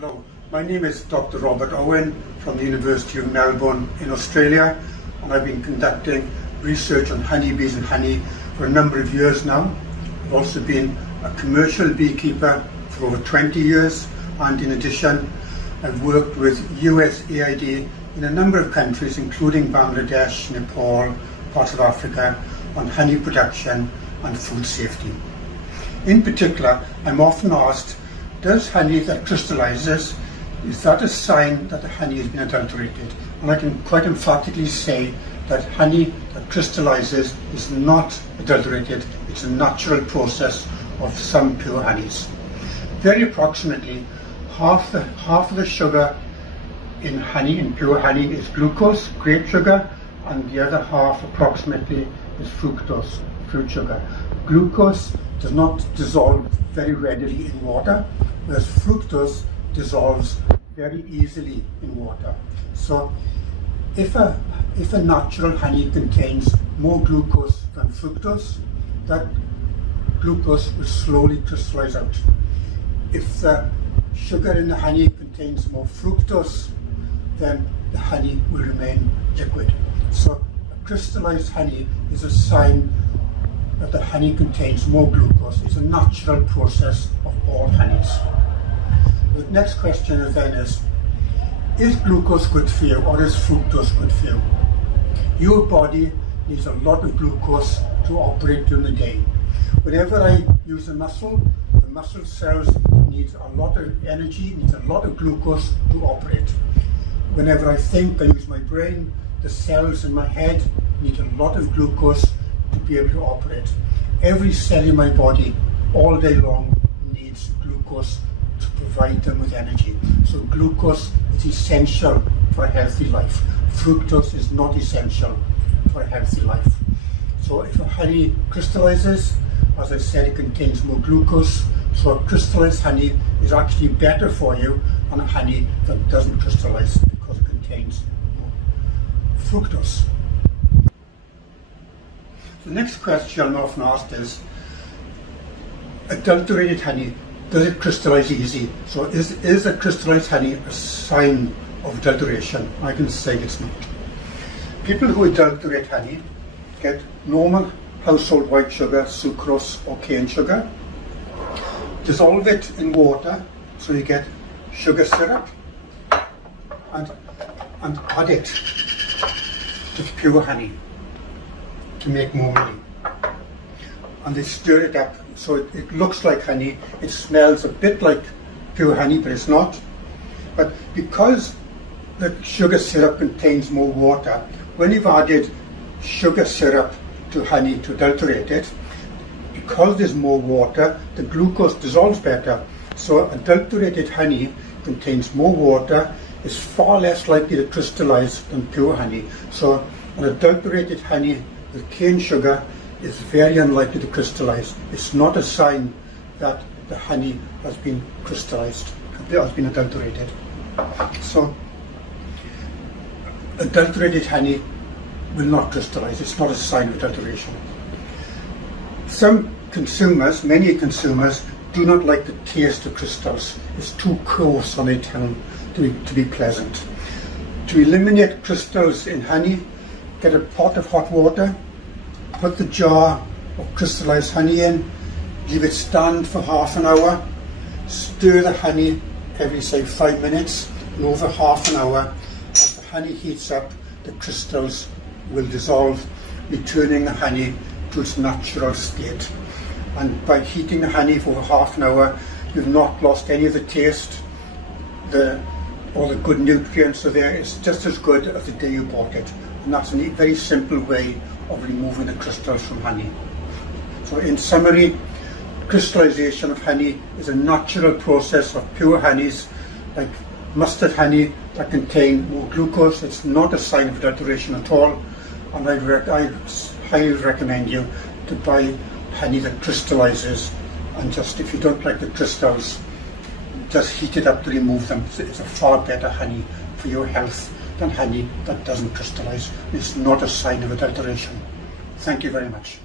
Hello, my name is Dr. Robert Owen from the University of Melbourne in Australia, and I've been conducting research on honeybees and honey for a number of years now. I've also been a commercial beekeeper for over 20 years, and in addition I've worked with USAID in a number of countries including Bangladesh, Nepal, parts of Africa on honey production and food safety. In particular, I'm often asked, does honey that crystallizes, is that a sign that the honey has been adulterated? And I can quite emphatically say that honey that crystallizes is not adulterated. It's a natural process of some pure honeys. Very approximately, half of the sugar in honey, in pure honey, is glucose, grape sugar, and the other half approximately is fructose, fruit sugar. Glucose does not dissolve very readily in water, whereas fructose dissolves very easily in water. So if a natural honey contains more glucose than fructose, that glucose will slowly crystallize out. If the sugar in the honey contains more fructose, then the honey will remain liquid. So a crystallized honey is a sign that the honey contains more glucose. It's a natural process of all honeys. The next question then is glucose good for you, or is fructose good for you? Your body needs a lot of glucose to operate during the day. Whenever I use a muscle, the muscle cells need a lot of energy, needs a lot of glucose to operate. Whenever I think, I use my brain, the cells in my head need a lot of glucose to be able to operate. Every cell in my body all day long needs glucose to provide them with energy. So glucose is essential for a healthy life. Fructose is not essential for a healthy life. So if a honey crystallizes, as I said, it contains more glucose. So a crystallized honey is actually better for you than a honey that doesn't crystallize because it contains more fructose. The next question I'm often asked is, adulterated honey, does it crystallize easy? So is a crystallized honey a sign of adulteration? I can say it's not. People who adulterate honey get normal household white sugar, sucrose or cane sugar, dissolve it in water so you get sugar syrup, and add it to pure honey to make more honey. And they stir it up so it looks like honey. It smells a bit like pure honey, but it's not. But because the sugar syrup contains more water, when you've added sugar syrup to honey to adulterate it, because there's more water, the glucose dissolves better. So adulterated honey contains more water, is far less likely to crystallize than pure honey. So an adulterated honey with cane sugar is very unlikely to crystallize. It's not a sign that the honey has been crystallized, has been adulterated. So adulterated honey will not crystallize. It's not a sign of adulteration. Some consumers, many consumers, do not like the taste of crystals. It's too coarse on their tongue to be pleasant. To eliminate crystals in honey, get a pot of hot water, put the jar of crystallized honey in, leave it stand for half an hour, stir the honey every, say, 5 minutes, and over half an hour, as the honey heats up, the crystals will dissolve, returning the honey to its natural state. And by heating the honey for over half an hour, you've not lost any of the taste, all the good nutrients are there. It's just as good as the day you bought it. And that's a very simple way of removing the crystals from honey. So in summary, crystallization of honey is a natural process of pure honeys, like mustard honey, that contain more glucose. It's not a sign of adulteration at all, and I highly recommend you to buy honey that crystallizes, and just, if you don't like the crystals, just heat it up to remove them. It's a far better honey for your health than honey that doesn't crystallize. It's not a sign of adulteration. Thank you very much.